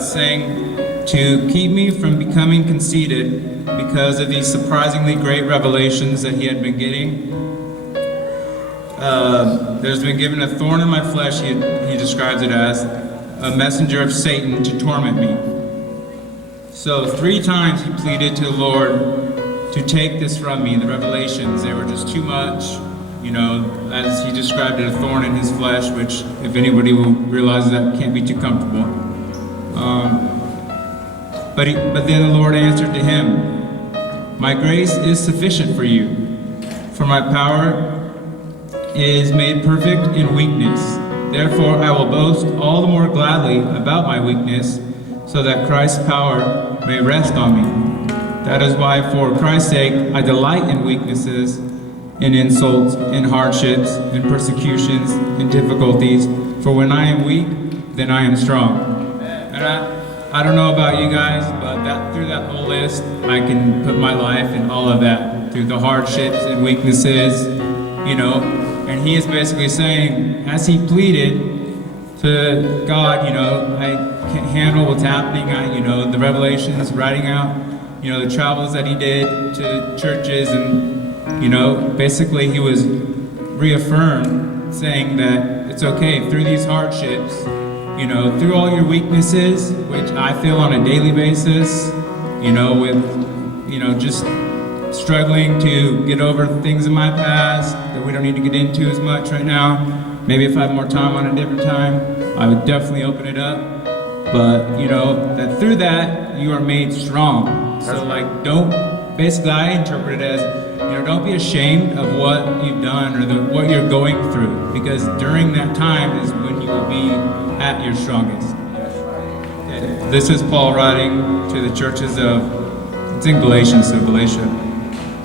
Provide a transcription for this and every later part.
saying to keep me from becoming conceited because of these surprisingly great revelations that he had been getting. There's been given a thorn in my flesh, he describes it as, a messenger of Satan to torment me. So 3 times he pleaded to the Lord to take this from me, the revelations. They were just too much, you know, as he described it, a thorn in his flesh, which if anybody will realize that can't be too comfortable. But then the Lord answered to him, "My grace is sufficient for you, for my power is made perfect in weakness. Therefore I will boast all the more gladly about my weakness, so that Christ's power may rest on me. That is why, for Christ's sake, I delight in weaknesses, in insults, in hardships, in persecutions, in difficulties. For when I am weak, then I am strong." And I don't know about you guys, but through that whole list, I can put my life in all of that, through the hardships and weaknesses, you know. And he is basically saying, as he pleaded to God, you know, I can't handle what's happening, the revelations, writing out, the travels that he did to churches, and, basically he was reaffirmed, saying that it's okay through these hardships, through all your weaknesses, which I feel on a daily basis, with, just struggling to get over things in my past that we don't need to get into as much right now. Maybe if I have more time on a different time, I would definitely open it up. But, that through that, you are made strong. So, basically I interpret it as, don't be ashamed of what you've done or what you're going through, because during that time is when you will be at your strongest. This is Paul writing to the churches of, it's in Galatians, so Galatia.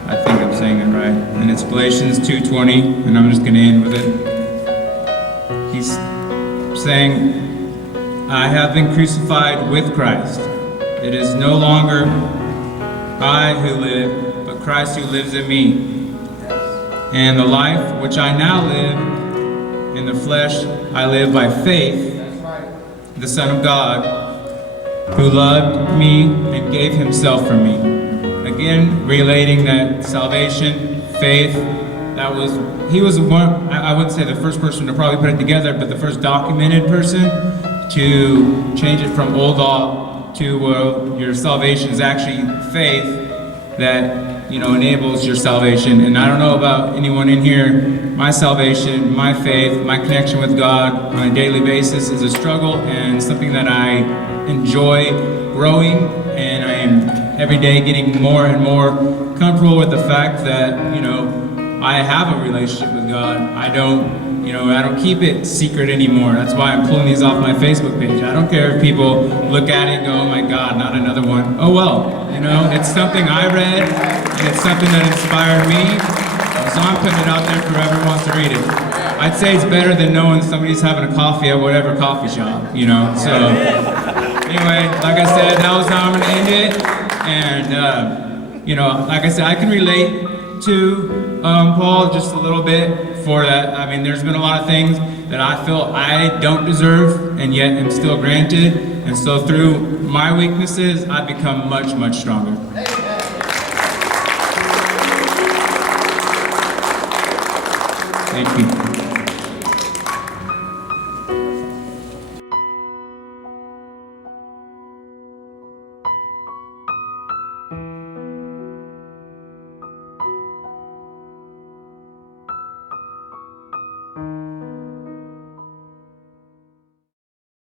I think I'm saying it right. And it's Galatians 2:20, and I'm just going to end with it. He's saying, I have been crucified with Christ. It is no longer I who live, but Christ who lives in me. And the life which I now live in the flesh, I live by faith, the Son of God, who loved me and gave himself for me. Again, relating that salvation, faith, he was one, I wouldn't say the first person to probably put it together, but the first documented person to change it from old law to your salvation is actually faith that, enables your salvation. And I don't know about anyone in here, my salvation, my faith, my connection with God on a daily basis is a struggle and something that I enjoy growing, and I am every day getting more and more comfortable with the fact that, I have a relationship with God. I don't keep it secret anymore. That's why I'm pulling these off my Facebook page. I don't care if people look at it and go, oh my God, not another one. Oh well, it's something I read, and it's something that inspired me, so I'm putting it out there for whoever wants to read it. I'd say it's better than knowing somebody's having a coffee at whatever coffee shop, so anyway, like I said, that was how I'm gonna end it. And like I said, I can relate to Paul just a little bit for that. I mean, there's been a lot of things that I feel I don't deserve and yet am still granted. And so through my weaknesses, I've become much, much stronger. Thank you.